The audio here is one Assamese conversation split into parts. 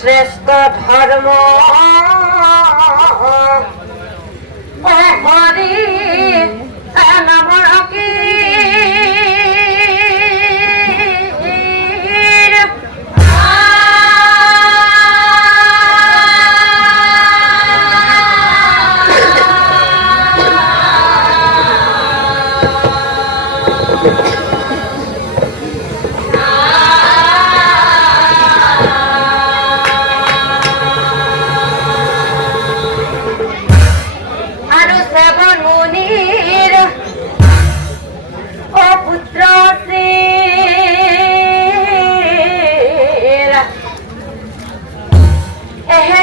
শ্রেষ্ঠ ধর্ম Hari নামরকি munir o putra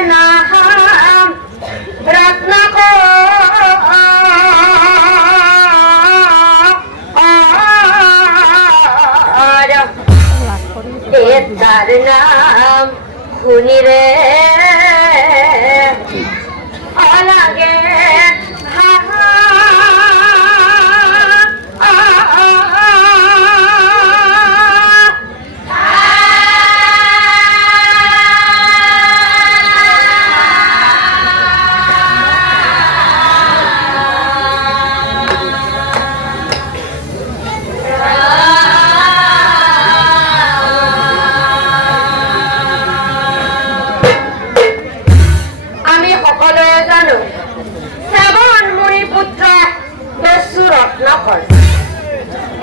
naam ratnakar dar naam munir alage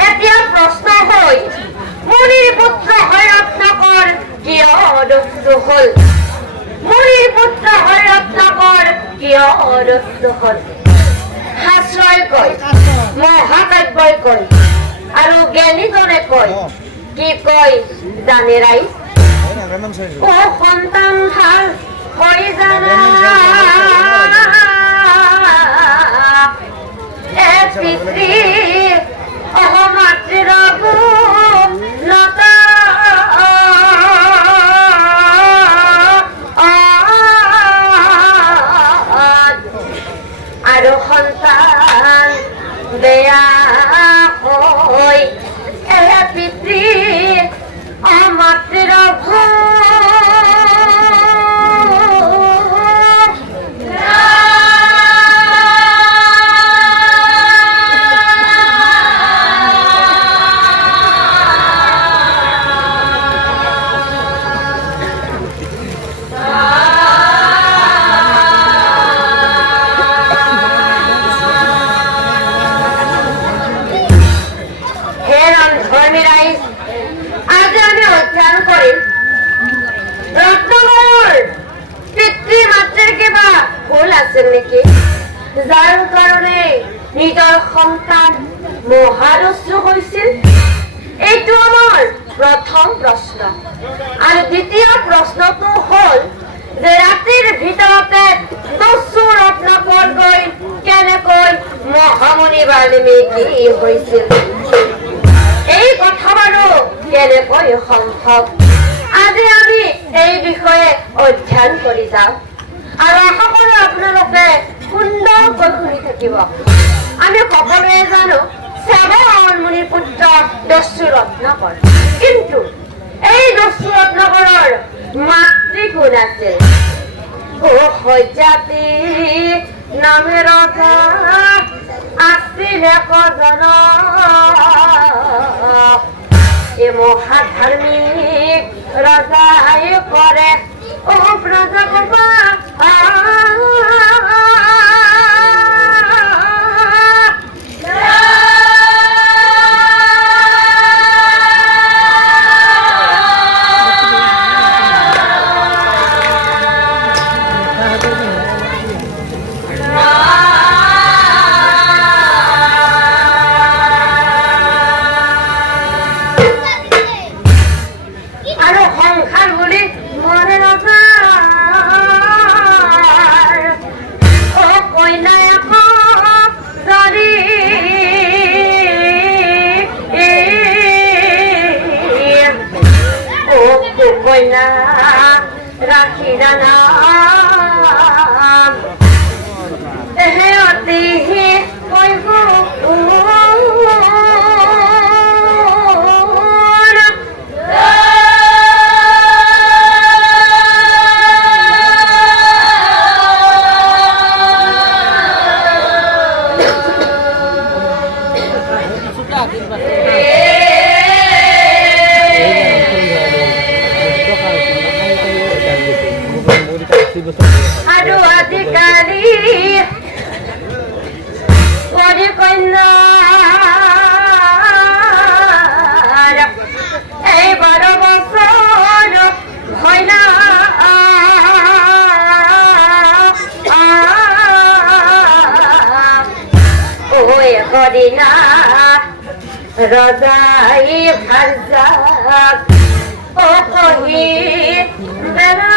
এতিয়া প্ৰশ্ন হয় মুনিৰ পুত্ৰ হয় ৰত্নাকৰ কিয় দস্যু হল মুনিৰ পুত্ৰ হয় ৰত্নাকৰ কিয় দস্যু হল শাস্ত্ৰই কয় মহাকাব্যই কয় আৰু জ্ঞানীজনে কয় কি কয় জানে ৰাইজ ও সন্তান ভাল হৈ জানা পিতৃ অহমাতৃৰ নতা আৰু সন্তান বেয়া হৈ পিতৃ অমাতৃৰ যাৰ কাৰণে নিজৰ সন্তান মহাদস্যু হৈছিল এইটো আমাৰ প্ৰথম প্ৰশ্ন আৰু দ্বিতীয় প্ৰশ্নটো হ'ল যে ৰাতিৰ ভিতৰতে দস্যু ৰত্নাকৰ গৈ কেনেকৈ মহামুনি বাল্মীকি হৈছিল এই কথা বাৰু কেনেকৈ সম্ভৱ আজি আমি এই বিষয়ে অধ্যয়ন কৰি যাওঁ আৰু আশা কৰোঁ আপোনালোকে সুন্দৰকৈ শুনি থাকিব আমি সকলোৱে জানো শ্যামল মুনিৰ পুত্ৰ দস্যু ৰত্নাকৰ কিন্তু এই দস্যু ৰত্নাকৰৰ মাতৃ কোন আছিল সজ্জাতি নামে ৰজা আছিলে কজন এই মহাধাৰ্মিক ৰজাই কৰে ও প্ৰজা কবা কৰি না ৰজাই ভাৰজাক ও কহি বেড়া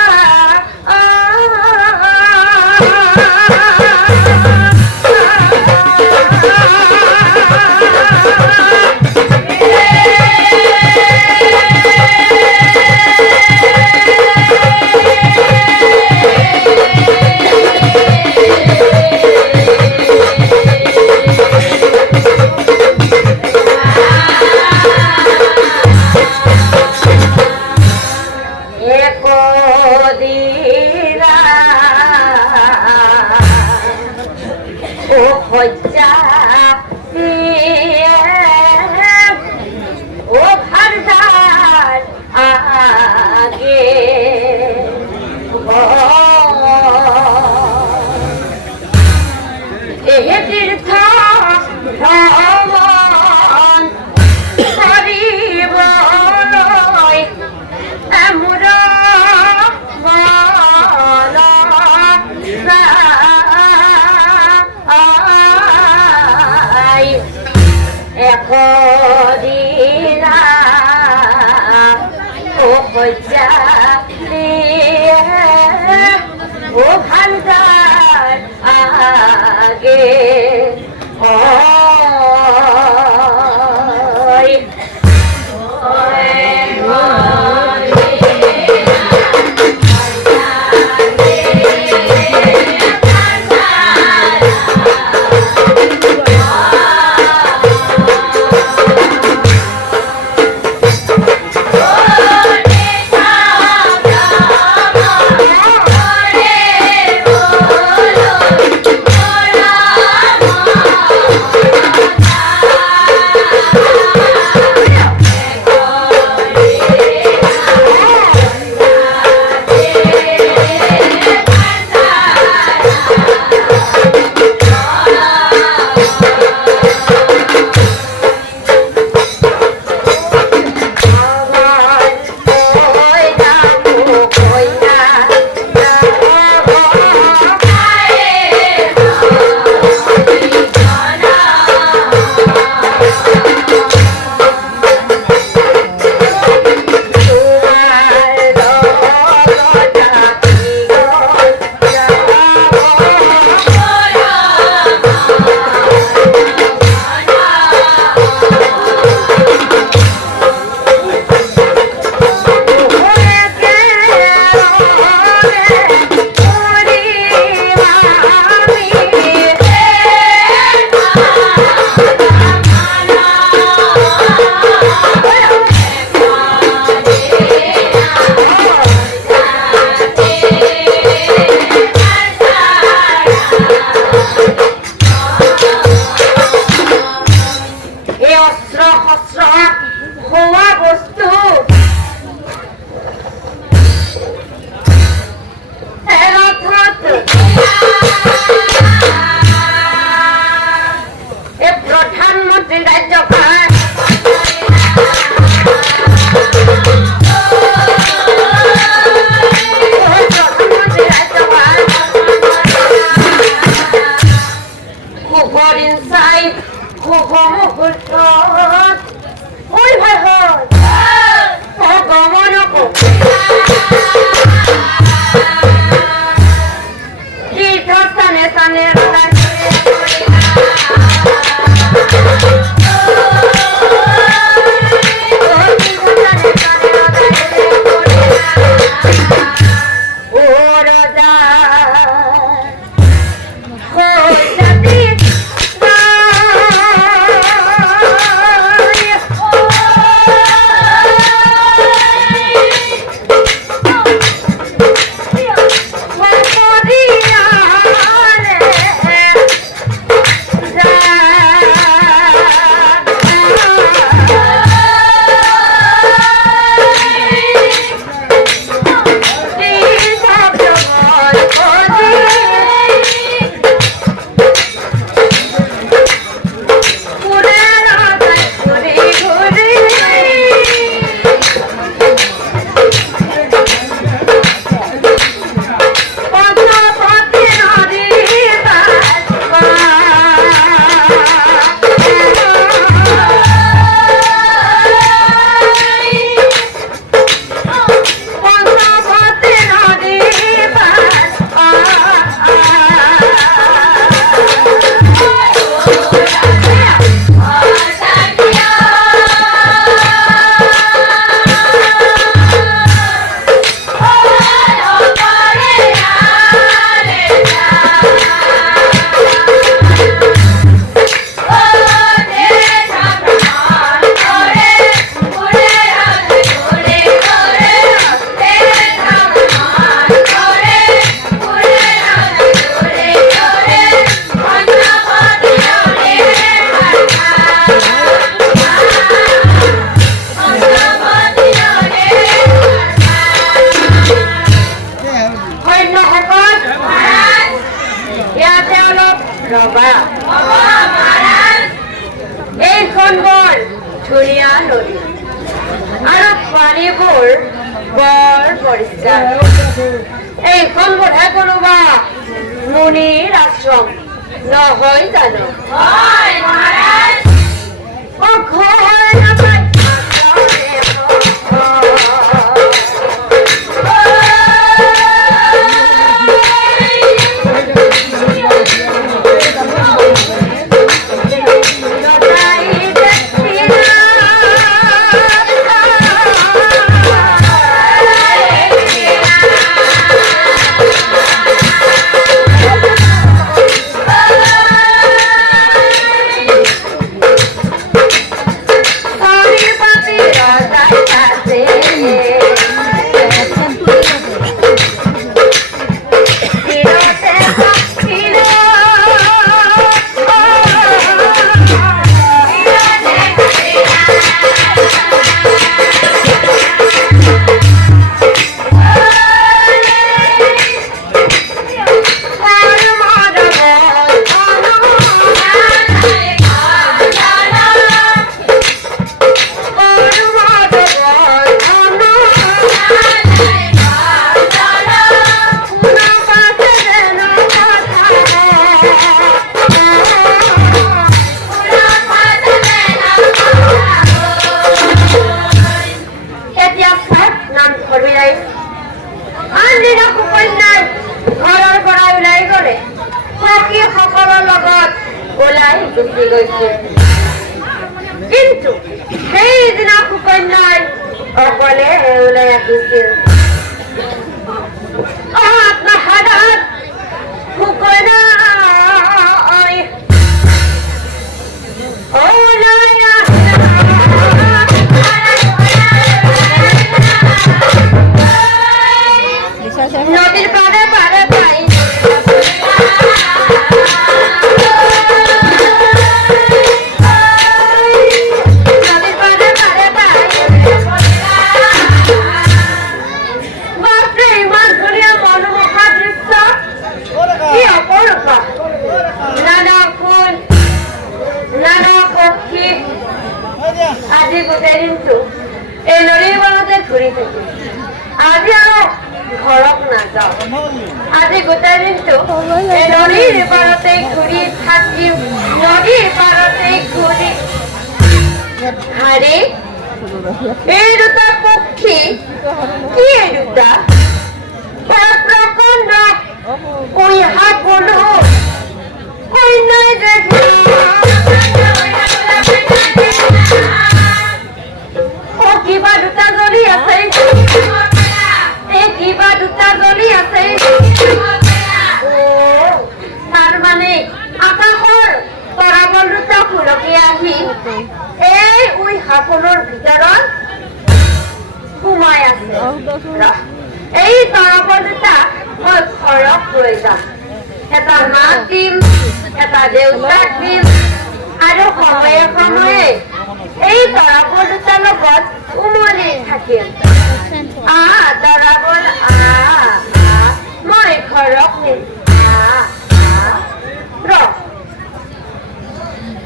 নদী আৰু পানীবোৰ বৰ পৰিষ্কাৰ এইখন বোধহয় কোনোবা মুনিৰ আশ্ৰম নহয় জানো ঘৰ নাপায় কিন্তু সেইদিনা সুকন্যাই অকলে ওলাই আহিছিল আত্মহাৰাত সুকন্যাই ওলাই নদীৰ পাৰে পাৰে পাই আজি গোটেই দিনটো এই নদীৰ পাৰতে ঘূৰি থাকিম আজি আৰু ঘৰত নাযাওঁ আজি গোটেই দিনটো এই নদীৰ পাৰতে ঘূৰি থাকিম নদীৰ পাৰতে ঘূৰি হাৰি এই দুটা পক্ষী কি এই দুটা প্ৰকাণ্ড কইহা বলো কইনাই দেখা কিবা দুটা জ্বলি আছে কিবা দুটা জ্বলি আছে তাৰ মানে আকাশৰ তৰাবল দুটা ফুলকি আহি এই উই সাপলৰ ভিতৰত সোমাই আছে এই তৰাবল দুটা মই ঘৰত লৈ যাম এটা মাক দিম এটা দেউতাক দিম আৰু সময়ে সময়ে এই তৰাবল দুটাৰ লগত উমলি থাকিম তৰাবল মই ঘৰত নিম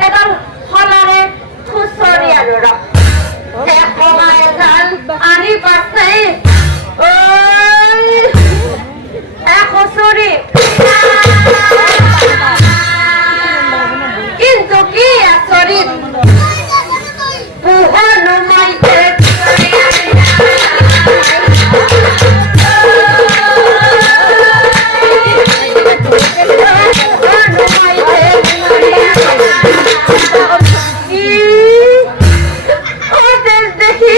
এডাল শলাৰে খুচৰি আৰু সময় এডাল আনি পাছে খুচৰি কিন্তু কি আচৰিত পোহৰ নুমাইছে দেখি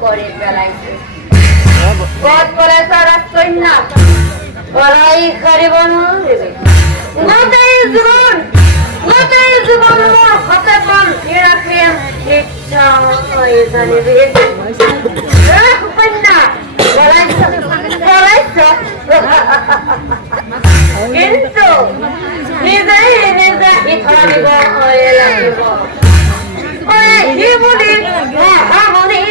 করে ফেলাইছে পথ বলে তারা কন্যা বলাই খারিবন দেবে নদী জীবন হতে পান রাখেন ইচ্ছা হয়ে জানিবে কন্যা বলাইছ কিন্তু নিজে ইথা দিব হয়ে লাগিব জীবনী মহামণি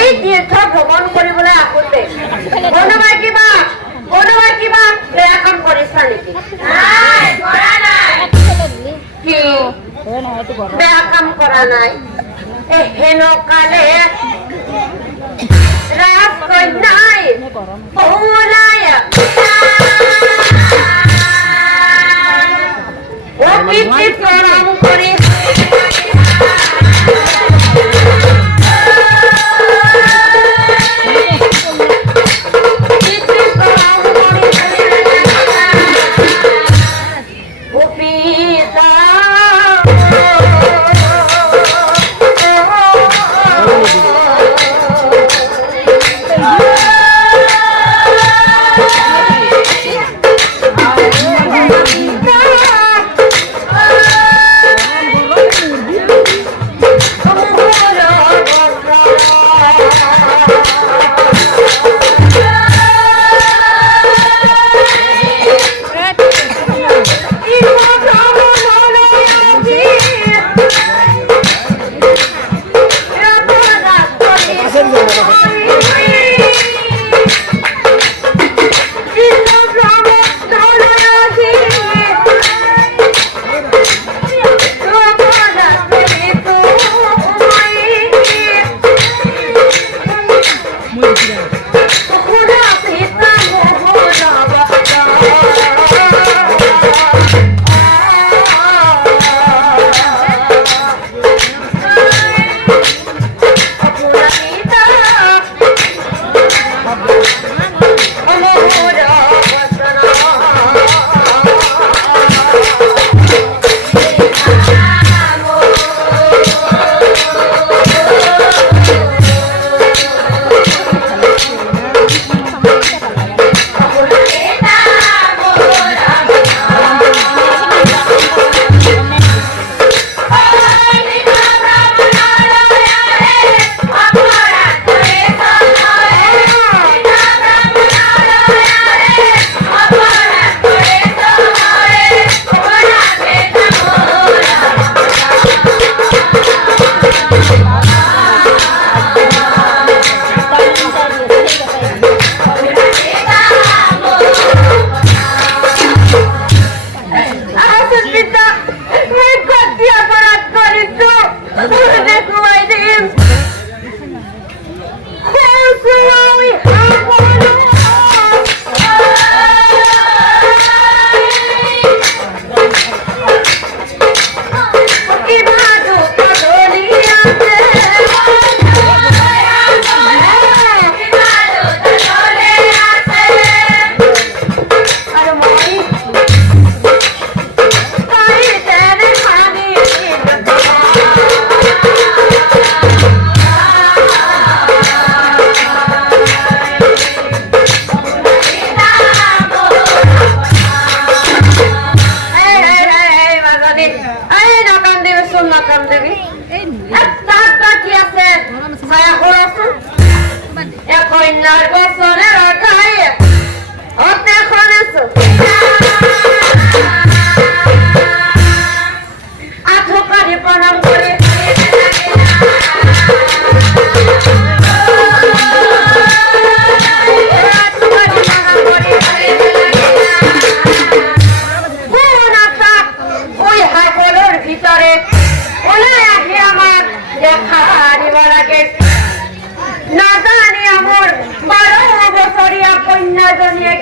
এই তীর্থ ভ্রমণ কৰিবলৈ আহোঁতে কোনোবাই কিবা বেয়া কাম কৰিছা নেকি? কি বেয়া কাম কৰা নাই? হেনকালে ৰাজকন্যাই পহুলাই অতিথি প্ৰণাম কৰি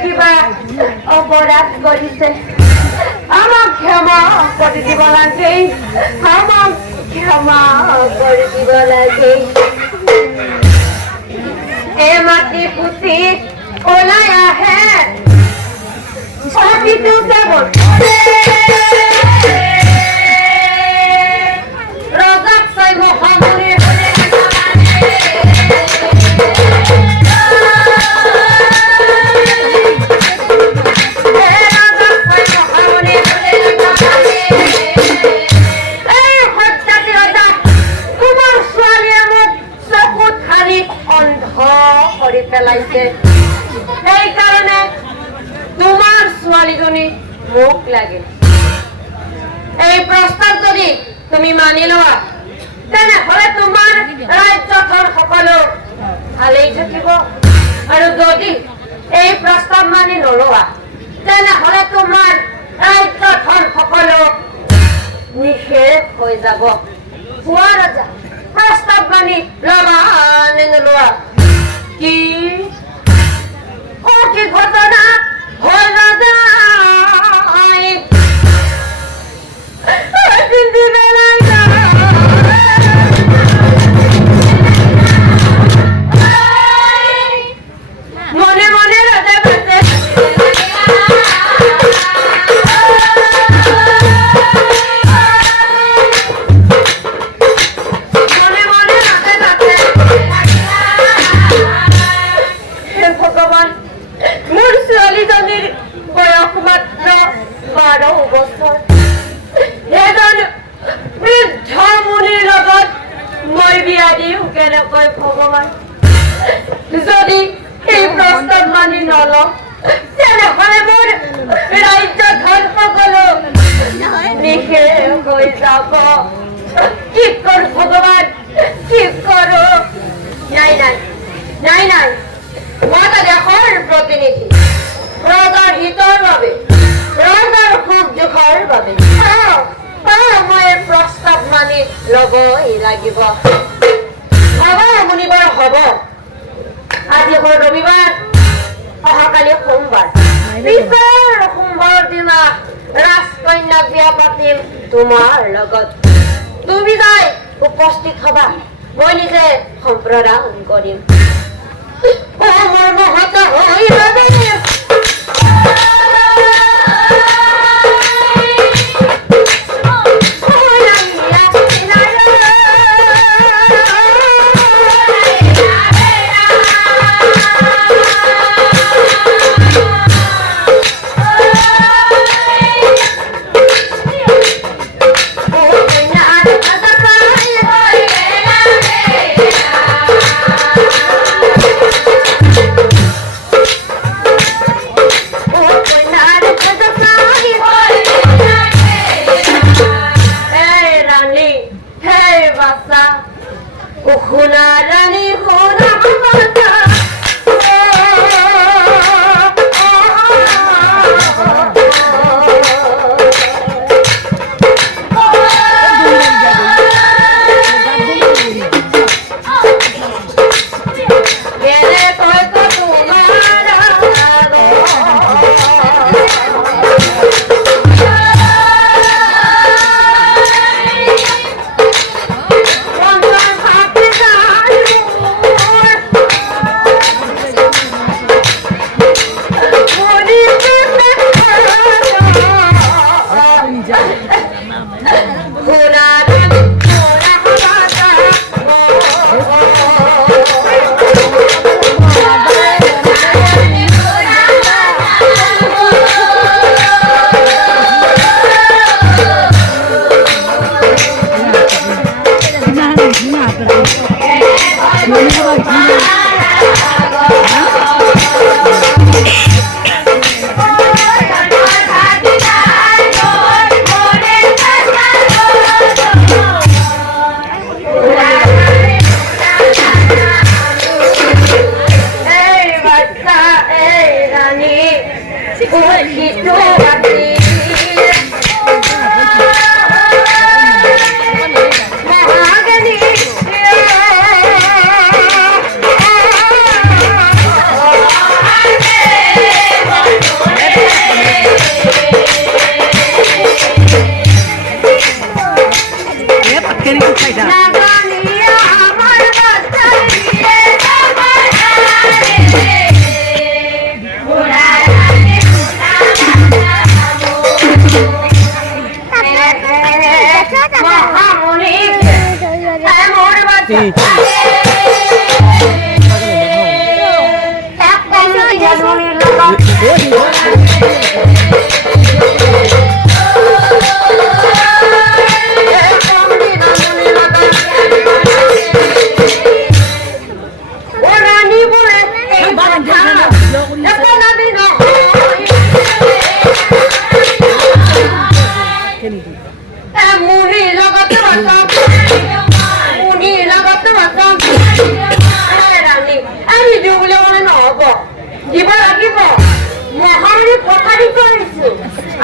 কিবা অপৰাধ কৰিছে আমাক ক্ষমা কৰি দিব লাগে আমাক ক্ষমা কৰি দিব লাগে এই মাটি পুতি ওলাই আহে প্ৰতিটো কেৱল ৰজাক চাই মহামুনিৰ পেলাইছে সেইকাৰণে তোমাৰ ছোৱালীজনী মোক লাগে এই প্ৰস্তাৱ যদি তুমি মানি লোৱা তেনেহলে তোমাৰ ৰাজ্যখন সকলো ভালেই থাকিব আৰু যদি এই প্ৰস্তাৱ মানি নলোৱা তেনেহলে তোমাৰ ৰাজ্যখন সকলো নিশেষ হৈ যাব কোৱা ৰজা প্ৰস্তাৱ মানি লবা নে নলোৱা কি কি ঘটনা হল মনে মনে ৰাজা কাছে ভগৱান যদি এই প্ৰস্তাৱ মানি নলওঁ তেনেহলে মোৰ ৰাজ্যখন সকলো নিশেষ হৈ যাব কি কৰো ভগৱান কি কৰো নাই নাই নাই নাই মই এটা দেশৰ প্ৰতিনিধি ৰজাৰ হিতৰ বাবে ৰজাৰ সুখ দুখৰ বাবে মই প্ৰস্তাৱ মানি লবই লাগিব মুনিবাৰ হব আজি হল ৰবিবাৰ অহাকালি সোমবাৰ পিছৰ সোমবাৰৰ দিনা ৰাজকন্যাক বিয়া পাতিম তোমাৰ লগত তুমি যাই উপস্থিত হবা মই নিজে সম্প্ৰদান কৰিম মোৰ মহত হৈ ৰবে janmoni lagat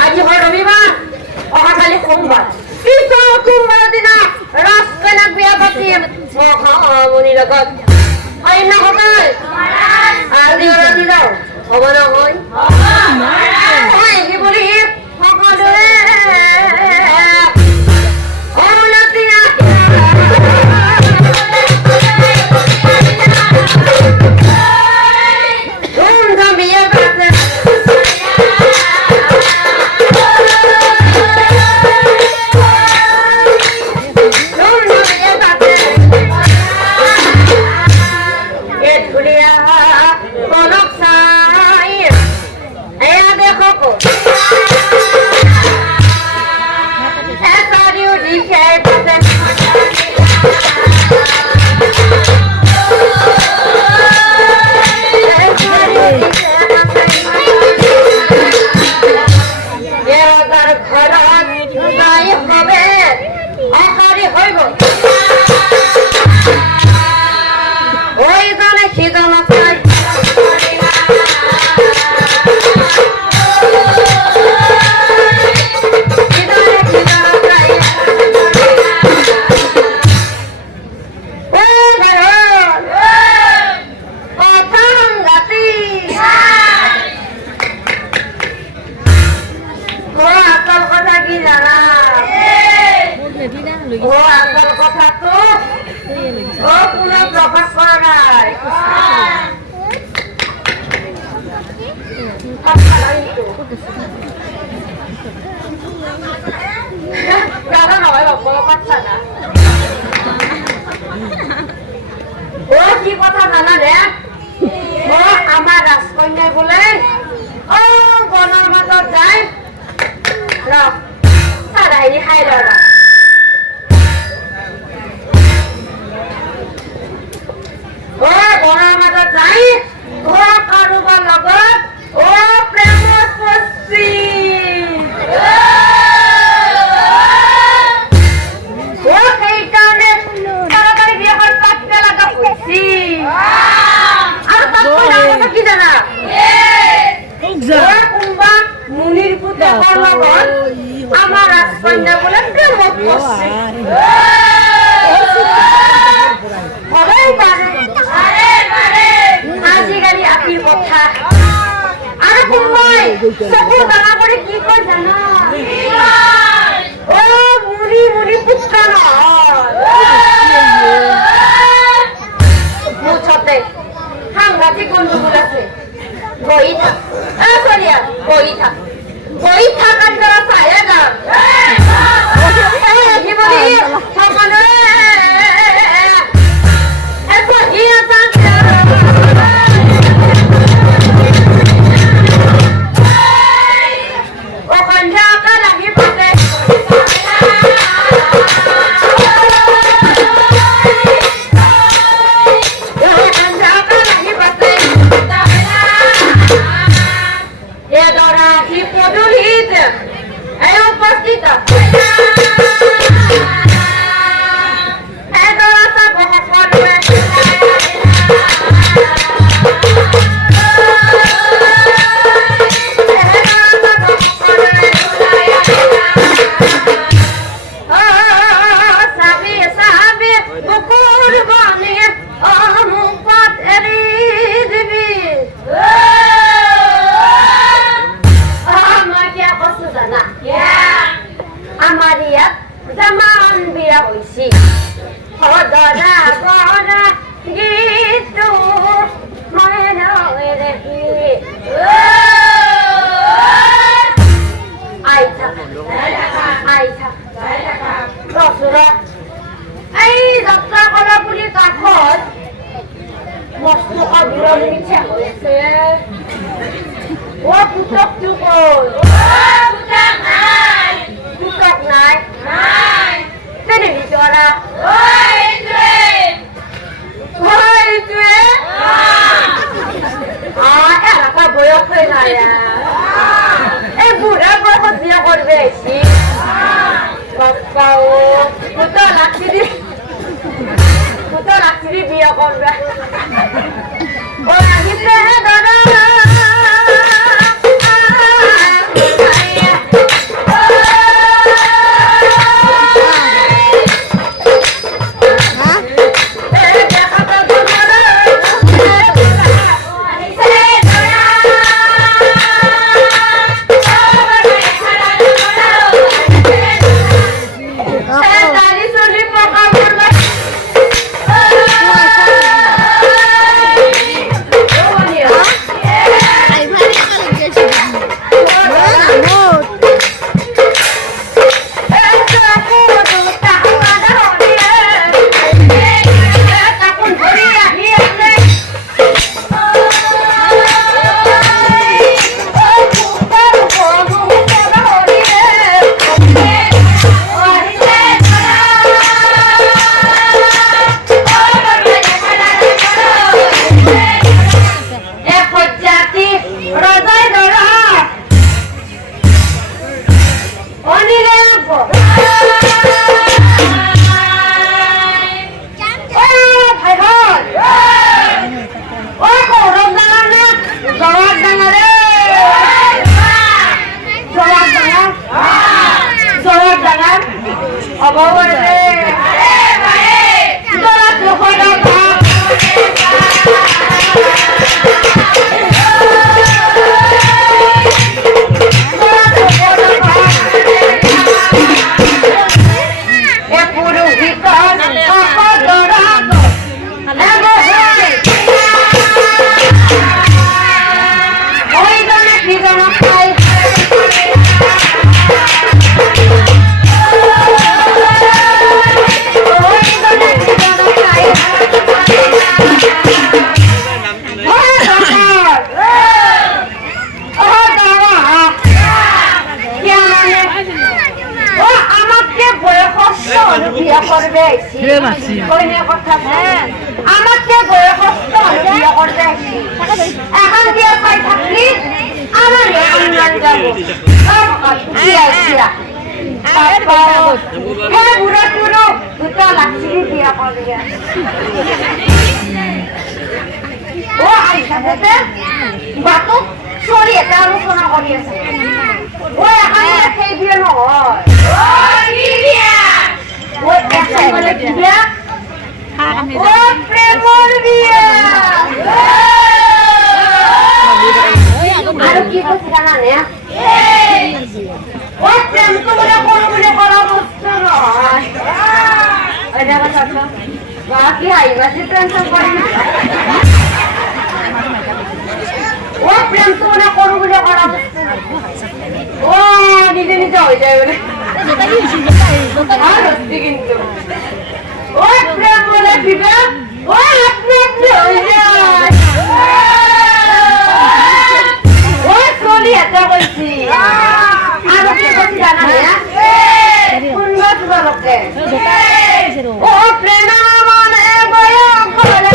আজি হয় ৰবিবাৰ অহাকালি সোমবাৰ সোমবাৰৰ দিনা ৰাজকন্যাক বিয়া পাতিম মহামুনিৰ লগত অন্যসকল আজি ৰাতি যাওঁ হ'ব নহয় বুলি সকলোৱে কি কথা জানা ৰে আমাৰ ৰাজকন্যাই বলে বনেৰ মাজত যায় সাৰাইনি খাই ৰা বনেৰ মাজত যাই কাৰোবাৰ লগত প্ৰেমত পৰছি সেইকাৰণে তাড়াতাড়ি বিয়াখন পাতিব লগা হৈছে আৰু তাত কি জানা কোনোবা মুনিৰ পুতেকৰ লগত আমাৰ ৰাজকন্যা বোলে প্ৰেমত পৰছি আজিকালি আপিৰ কথা আৰু কোনোবাই চকু ডাঙা কৰি কি কয় জানা মুনি মুনি পুত্ৰ মুঠতে সাংঘাতিক গণ্ডগোল আছে বহি থাক বহি থাক আন্দোলন চাহে যাম সকলোৱে ও পুতক চুকল পুতক নাই পুতক নাই নাই তেনে নিচরা এলাকা বয়স হয়ে যায় এই বুড়া বয়সত বিয়া করবে বাপ্পা ও পুতক লাগছি বিয়া করবে ও লাগিছে দাদা আমাকে বয়সস্থ বিয়া করতে এখন বিয়া পাই থাকলি আমার বুড়া টুরো দুটো লাগছি বিয়া করবে ও আইসাতে বাতো সরি এটা আলোচনা করি আছে ও এখন সেই বিয়ে নহয় ও এখন বলে বিয়া ও প্রেমর বিয়া আর কি কথা জানা নে ও প্রেম তো বলে বলে করা বস্তু নয় এটা কথা বাকি আইবাসে প্রেম তো করে না ও প্রেম তো বলে বলে করা বস্তু ও নিজে নিজে হয়ে যায় বলে কিন্তু ও প্রেম বলে দিবে ও আপনি আপনি হয়ে যায় ও চলি এটা বলছি আর কি কথা জানা না সুন্দর সুন্দর ও প্রেম মানে বয় করে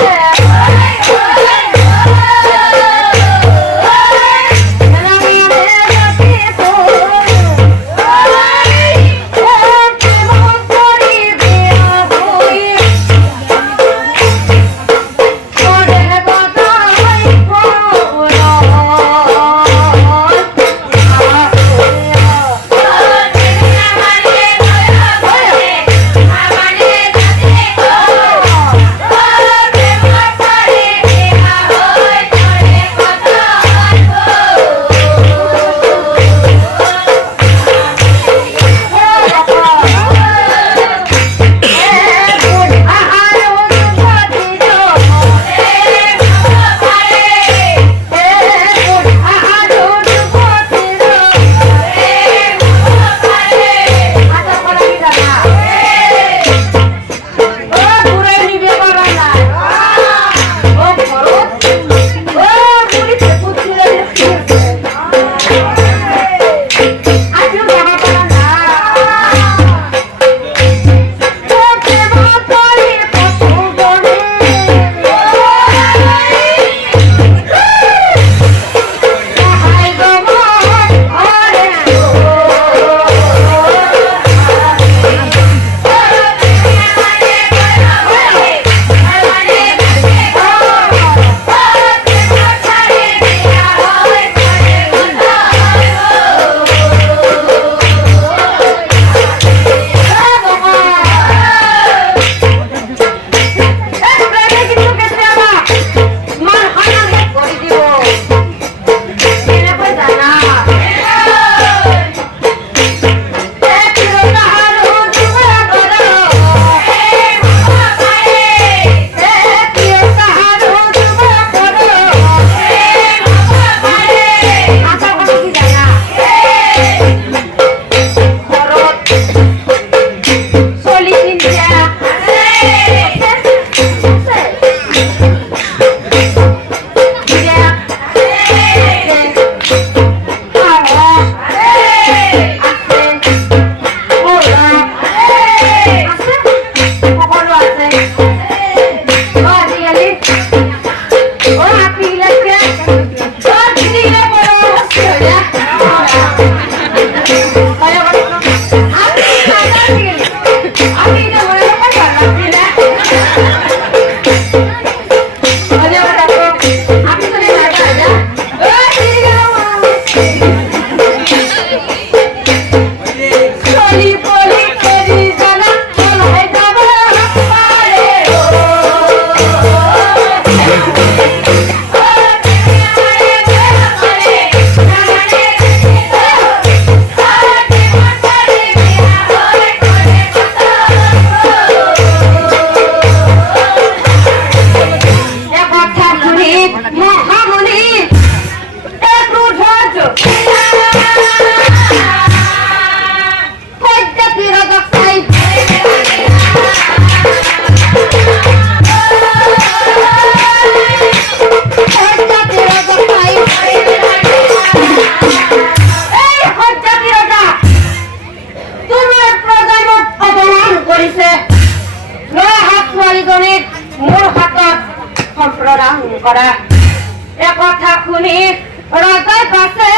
রাজাই পাশে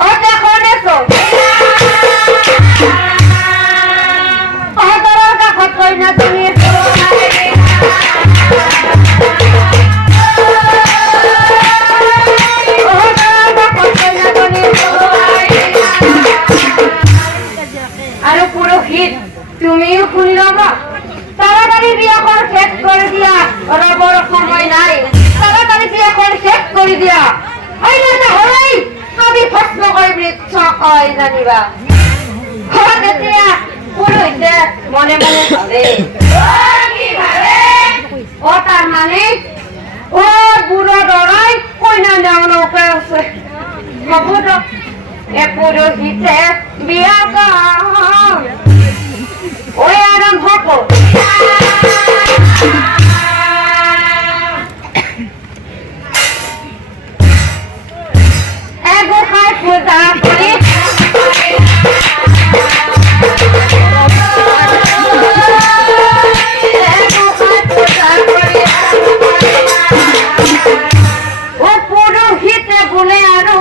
ও দেখো নেছো ও দরজা খোল না তুমি আর পুরোহিত তুমিও শুনলো না তাড়াতাড়ি বিয়া কর শেষ করে দিয়া ওরা বড় সময় নাই তাড়াতাড়ি বিয়া কর শেষ করে দিয়া ওই না হই আমি প্রশ্ন করে বৃক্ষ কয় জানিবা হওয়া দেখিয়া পুরোহিতে মনে মনে ভাবে ও তার মানে ও বুড়ো ডরাই কইনা নেওয়ানো উপায় আছে বুড়ো এ পুরোহিতে বিয়া কর ওই আরম্ভ কর এগো খায় পূজা করি ও পুরোহিতে বলে আরো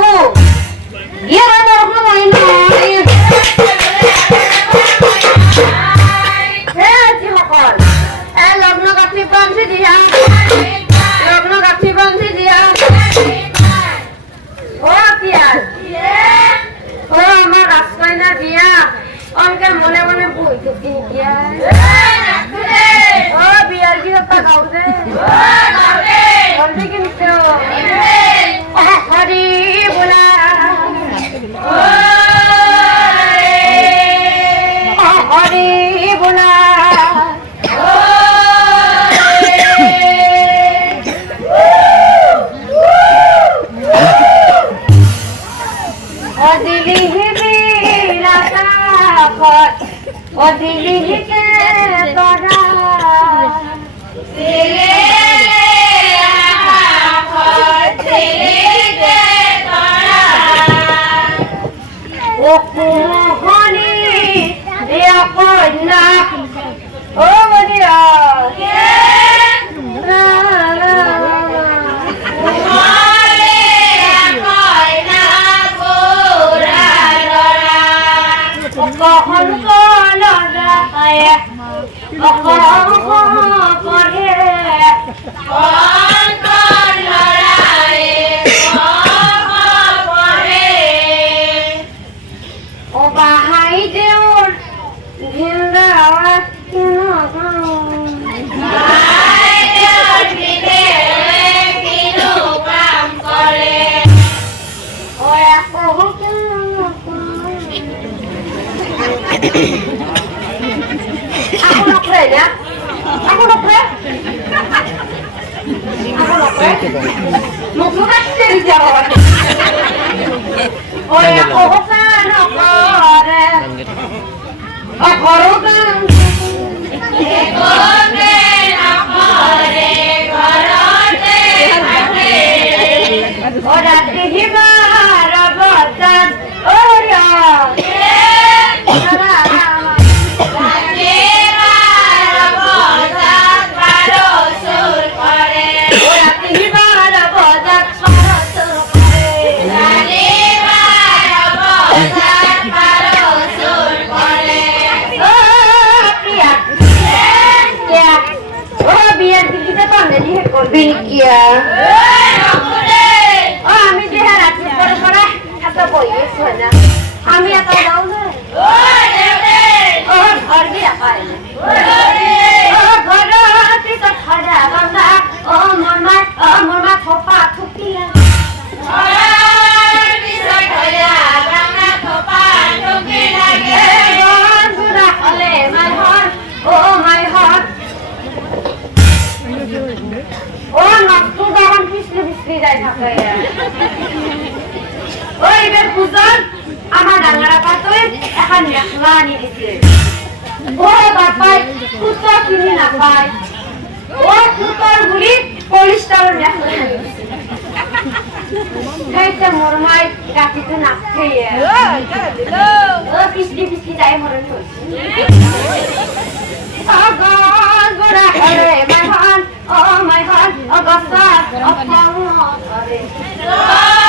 মনে মনে বলতে বিয়ার কি হত্যা গাউদে কিন্তু হরি বোলা হরি বোলা দিলি কে তোরা ও কুহনি দিয়া কন্যা ও মনিরা কখন ও Baha'i Deur Aku nak play ya? Aku nak play? Aku nak play? Mau suka sih jawab. Oh ya, aku kan aku ada. Aku kan. Aku kan aku ada. Karate aku. Oh dah hibar abatan. Oh ya. Saikia. Oh, kami di hari pura-pura atau boy sana. Kami atau daun. Oh, pergi apa ini? Oh, kalau kita ada bangsa. Oh, mama thopa thupi. Oh, kita ada bangsa thopa thupi lagi. Oh, sudah oleh my heart. Oh, my heart. Oh, nakku dalam bisri যায় থাকে ওই এবার পূজন আমার ডাঙারা পাতই এখন মেখলা আনি দিছে ও বাপাই পুত্র কিনি না পায় ও পুত্র গুলি পলিস্টার মেখলা খাইতে মরমাই রাতিতে না খেয়ে ও পিছলি যায় মরন Agar gora hare my heart, oh my heart, oh God, oh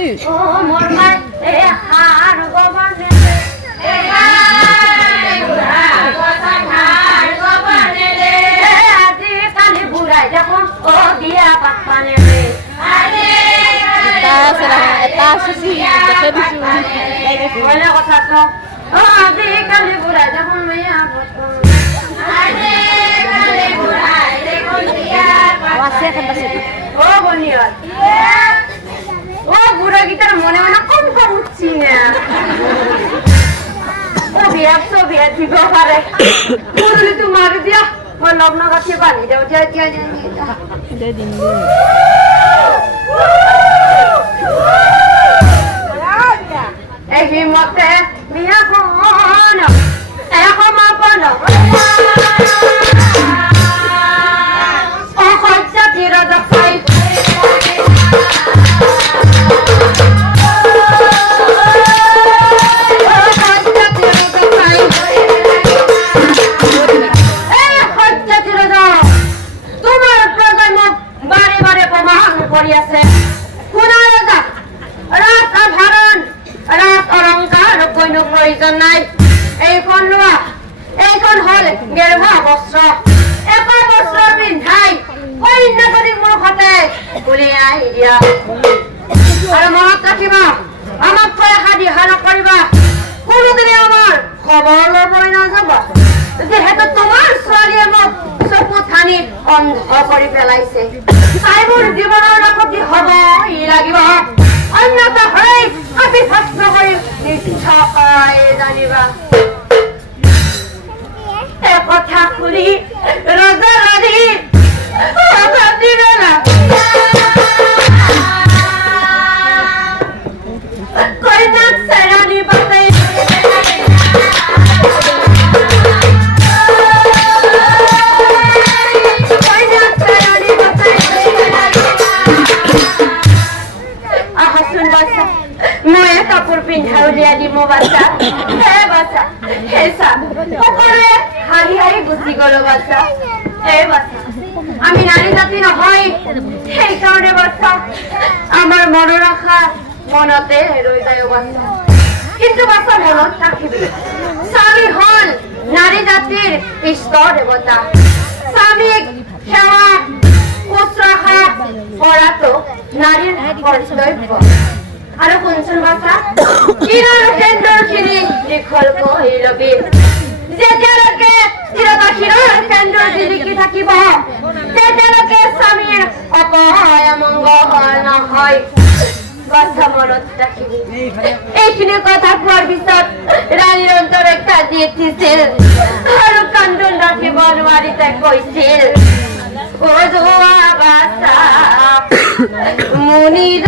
ও মোর মাই এ হার গোবনে এ হার কথা হার গোবনে রে আজি কালি বুড়াই যখন ও বিয়া পাপানে রে আরে এটা সুসি দেখে দিছু বলে কথা তো ও আজি কালি বুড়াই যখন মাইয়া পাপানে আরে কালি বুড়াই দেখুন বিয়া পাপানে ও বনিয়ার ও বুড়া গিটার মনে মনে কম কম উঠছি না ও বিয়া দিব পারে পুরুলি তুই মারি দিয়া ওর লগ্ন গাছে বানি যাও যা যা যা দিন এই হিমতে বিয়া কোন এখন আপন ও খরচা দিরা দেখাই প্রয়োজন নাই এইখন লোৱা এইখন হল গেৰুৱা বস্ত্ৰ একৰ বস্ত্ৰ পিন্ধাই কন্যাজনীক মোৰ ঘতে উলিয়াই দিয়া আৰু মনত ৰাখিবা আমাক পইচা দিহা নকৰিবা কোনোদিনে আমাৰ খবৰ ল'বলৈ নাযাবা যিহেতু তোমাৰ ছোৱালীয়ে মোক চকু ঠানি অন্ধ কৰি পেলাইছে তাই মোৰ জীৱনৰ লগতে হ'ব ই লাগিব অন্যথা হৈ আমি ভস্ম কৰি নিশ্চয় জানিবা একথা শুনি ৰজা ৰাণী দিবেলা কইনাক চেৰাণী পাতে মই কাপোৰ পিন্ধাই উলিয়াই দিম বাচ্চা হে বাচ্চা হে চা সকলোৱে হাঁহি হাঁহি গুচি গলো বাচ্চা হে বাচ্চা আমি নাৰী জাতি নহয় সেইকাৰণে বাচ্চা আমাৰ মনৰ আশা মনতে ৰৈ যায় বাচ্চা কিন্তু বাচ্চা মনত ৰাখিবি স্বামী হল নাৰী জাতিৰ ইষ্ট দেৱতা স্বামীক সেৱা শুশ্ৰূষা কৰাটো নাৰীৰ কৰ্তব্য আৰু কোনচোন বাচা কিনাৰ কেন্দ্ৰখিনি দীঘল কৰি ল'বি যেতিয়ালৈকে চিৰবাসীৰৰ কেন্দ্ৰ জিলিকি থাকিব তেতিয়ালৈকে স্বামীৰ অমংগল নহয় বাচা মনত ৰাখিবি এইখিনি কথা কোৱাৰ পিছত ৰাণীৰ অন্তৰে কাজি উঠিছিল আৰু কান্দোন ৰাখিব নোৱাৰি তাই কৈছিল ও যোৱা বাচা মুনিৰ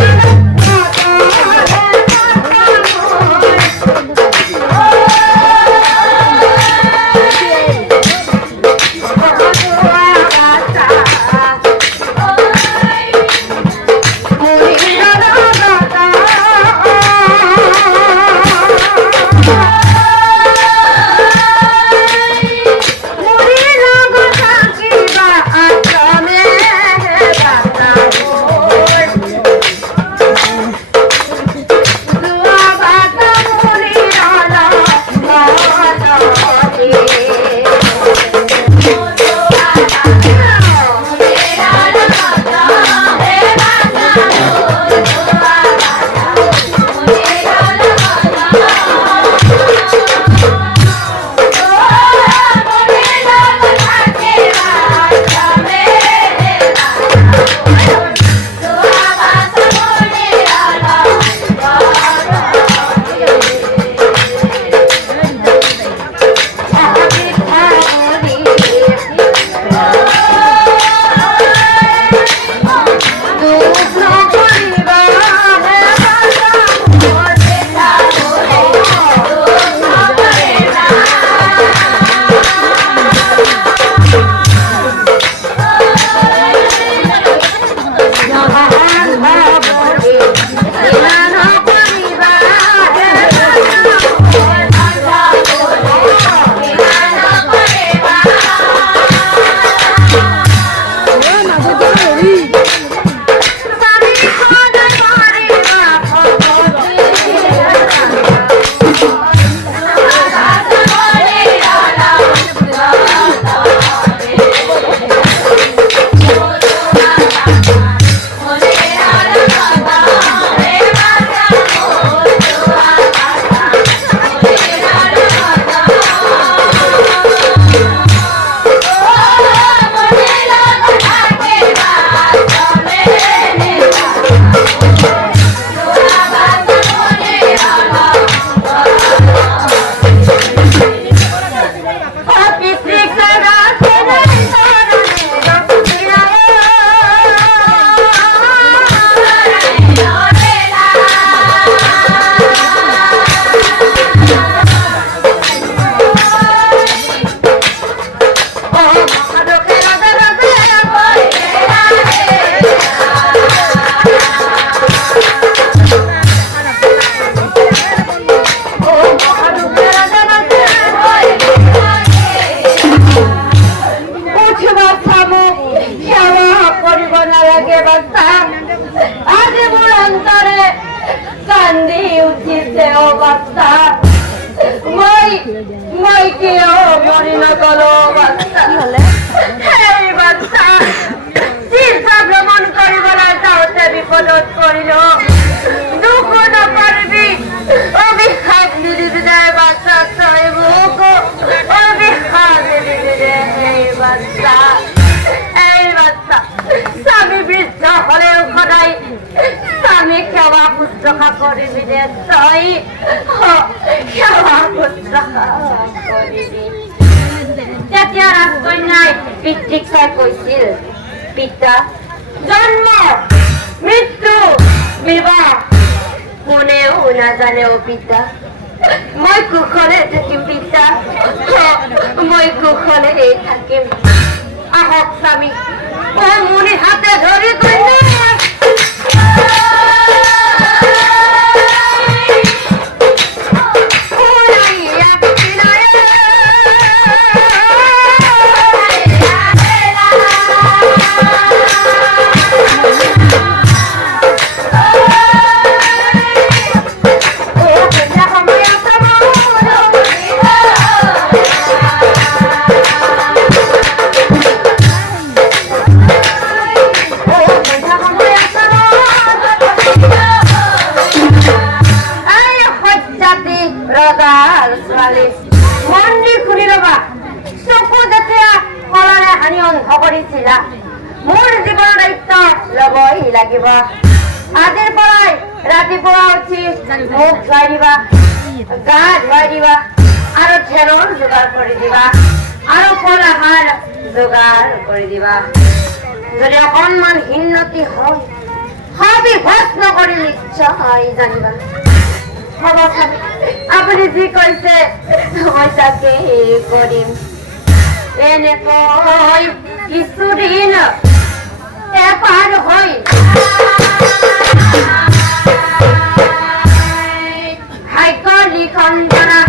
কেও বাচ্চা মই কেও মরি নগলো বাচ্চা এই বাচ্চা তীর্থ ভ্রমণ করিবার যাওতে বিপদত পড়িল দুঃখ নপারবি অভিশাপ নিদিবি রে বাচ্চা তই মুখ অভিশাপ নিদিবি রে এই বাচ্চা স্বামী বৃদ্ধ হলেও সদাই স্বামী সেৱা শুশ্ৰূষা কৰিবি দে তই সেৱা শুশ্ৰূষা কৰিবি তেতিয়া ৰাজকন্যাই পিতৃক চাই কৈছিল পিতা জন্ম মৃত্যু বিবাহ কোনেও নাজানে অ পিতা মই কুশলে থাকিম পিতা মই কুশলে থাকিম আহক স্বামী ও মুনি হাতে ধরি কন্যা মোৰ জীৱনৰ দায়িত্ব ল'বই লাগিব আজিৰ পৰাই ৰাতিপুৱা উঠি মুখ ধুৱাই দিবা গা ধুৱাই দিবা আৰু ঠেলৰ যোগাৰ কৰি দিবা আৰু ফল আহাৰ যোগাৰ কৰি দিবা যদি অকণমান হিন্নতি হয় সবি ভস্ম কৰি নিশ্চয় জানিবা হ'ব আপুনি যি কৈছে মই তাকেই কৰিম এনেকৈ কিছুদিন এপাৰ হৈ ভাগ্যৰ লিখন জনা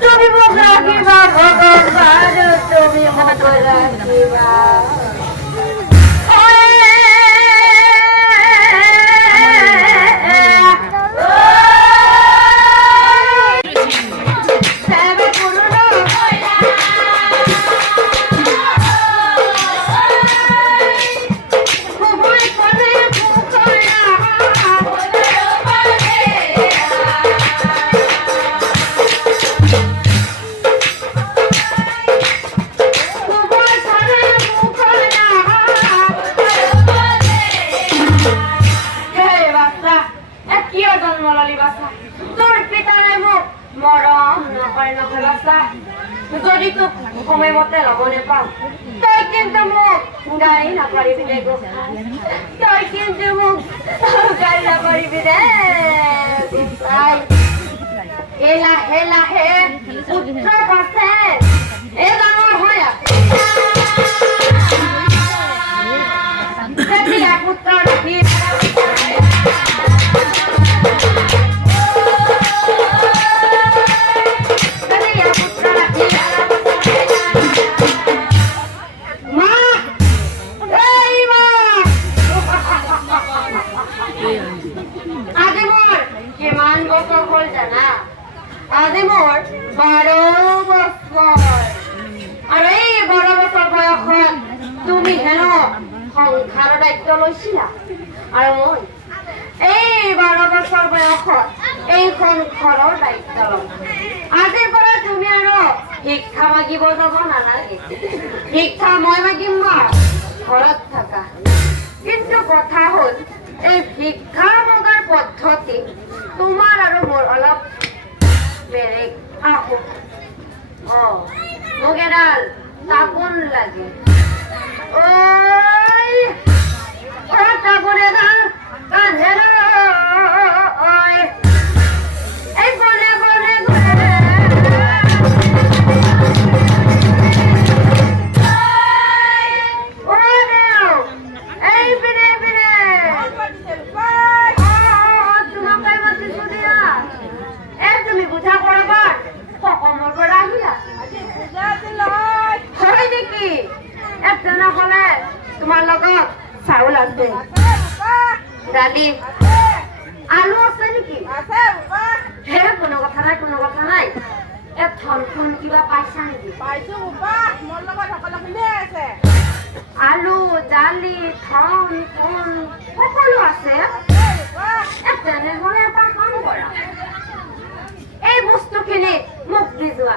তুমি মোক ৰাখিবা ভগৱান তুমি মোক ৰাখিবা যদি তোক সময়মতে ল'ব নেপাওঁ তই কিন্তু মোক গাড়ী নাপাৰিবি দে তই কিন্তু মোক গাড়ী নাপাৰিবি দে লাহে লাহে পুত্ৰ আছে এই ডাঙৰ হৈ পুত্ৰ ৰাখি আজি মোৰ 12 বছৰ আৰু এই 12 বছৰ বয়সত তুমি হেনো সংসাৰৰ দায়িত্ব লৈছিলা আৰু মই এই 12 বছৰ বয়সত এই সংসাৰৰ দায়িত্ব ল'ম আজিৰ পৰা তুমি আৰু শিক্ষা মাগিব যাব নালাগে শিক্ষা মই মাগিম ঘৰত শিক্ষা মগাৰ পদ্ধতি তোমাৰ আৰু মোৰ অলপ বেলেগ আহো মোক এডাল তাবোন লাগে তাবোন এডাল কান্ধেৰ এই বনে বনে ঘূৰে তোমাৰ লগত চাউল আছে দালি আলু আছে নেকি হে কোনো কথা নাই থন কিবা পাইছা নেকি আলু দালি থন সকলো আছে তেনেহলে এটা কাম কৰা এই বস্তুখিনি মোক দি যোৱা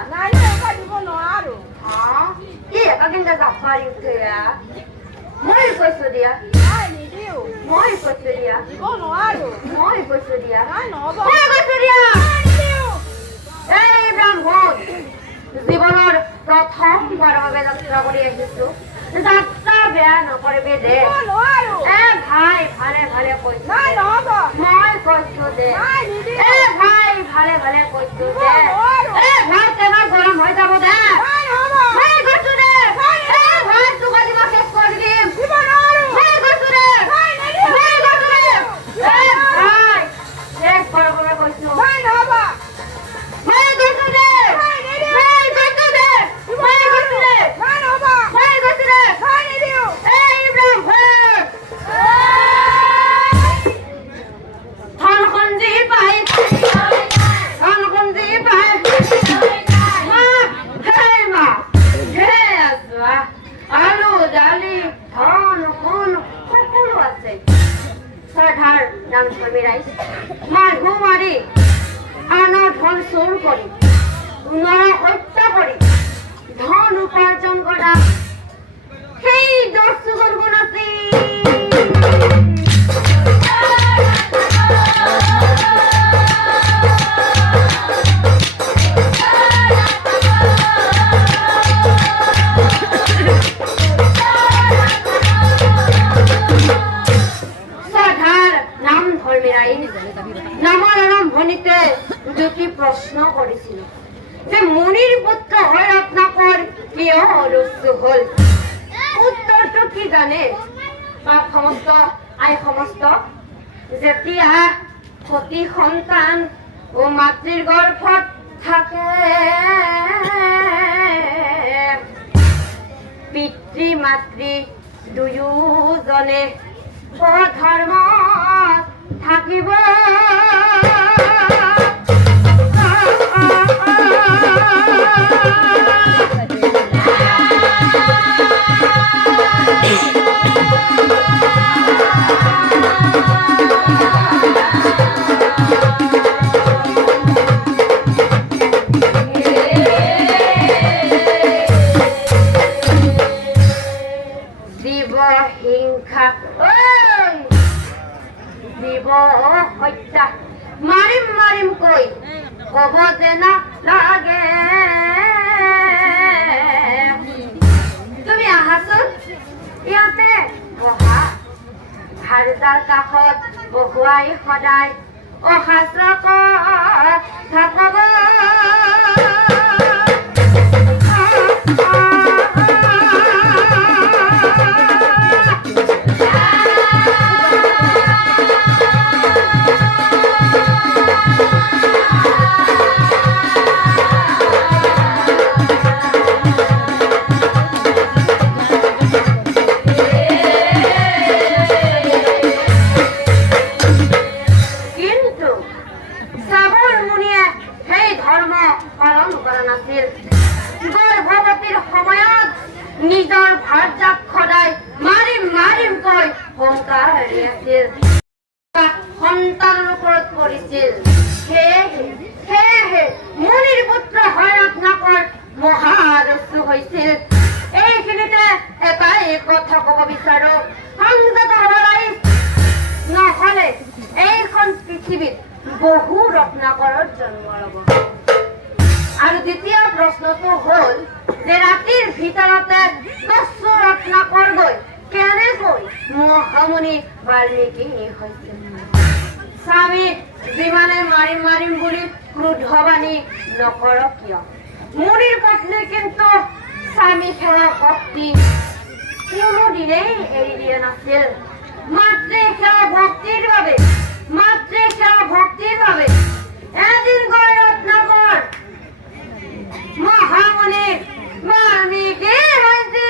কি এটা কিন্তু জাপাৰি উঠেয়া মই কৈছো দিয়া এই ব্ৰাহ্মণ জীৱনৰ প্ৰথমবাৰৰ বাবে যাত্ৰা কৰি আহিছো যাত্ৰা বেয়া নকৰিবি দে ভাই ভালে ভালে কৈছো মই কৈছো দে ভাই ভালে ভালে কৈছো দে ভাই তেনা গৰম হৈ যাব দে মই কৈছো দে ভাই তোক আজি মই শেষ কৰি দিম মই কৈছো দে ভাই শেষ কৰিবলৈ কৈছো মানুহ মাৰি আনৰ ধন চোৰ কৰি নৰা হত্যা কৰি ধন উপাৰ্জন কৰা সেই দস্যু গুণ আছিল প্ৰশ্ন কৰিছিল যে মুনিৰ পুত্ৰ হৈ ৰত্নাকৰ কিয় দস্যু হল উত্তৰটো কি জানে বাপ সমস্ত আই সমস্ত যেতিয়া সতী সন্তান ও মাতৃৰ গৰ্ভত থাকে পিতৃ মাতৃ দুয়োজনে ধৰ্ম থাকিব হত্যা মাৰিম কৈ কব যে না লাগে তুমি আহাচোন ইয়াতে বহা ভাৰতৰ কাষত বহুৱাই সদায় অশাস্ত্ৰ থাকব নিজৰ ভাৰ্যাক সদায় মাৰিম কৈ সংকাৰ হেৰিয়াছিল সন্তানৰ ওপৰত পৰিছিল সেয়েহে মুনিৰ পুত্ৰ হৈ ৰত্নাকৰ মহাদস্যু হৈছিল এইখিনিতে এটাই কথা কব বিচাৰো সংযত হব লাগিব নহলে ভিতৰতে দস্যু ৰত্নাকৰ গৈ কেনেকৈ মহামুনি বাল্মীকি হৈছে। স্বামী যিমানে মাৰিম মাৰিম বুলি ক্ৰোধবাণী নকৰক কিয়, মুনিৰ পত্নী কিন্তু স্বামী সেৱা ভক্তি কোনোদিনেই এৰি দিয়া নাছিল। মাতৃ সেৱা ভক্তিৰ বাবে এদিন গৈ ৰত্নাকৰ মহামুনি বাল্মীকি হৈছে।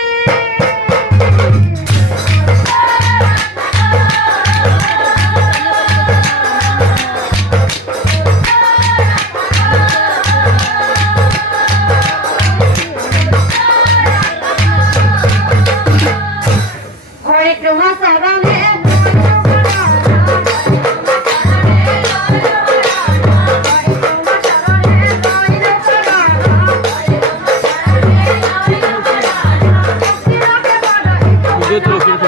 Yo te lo quiero.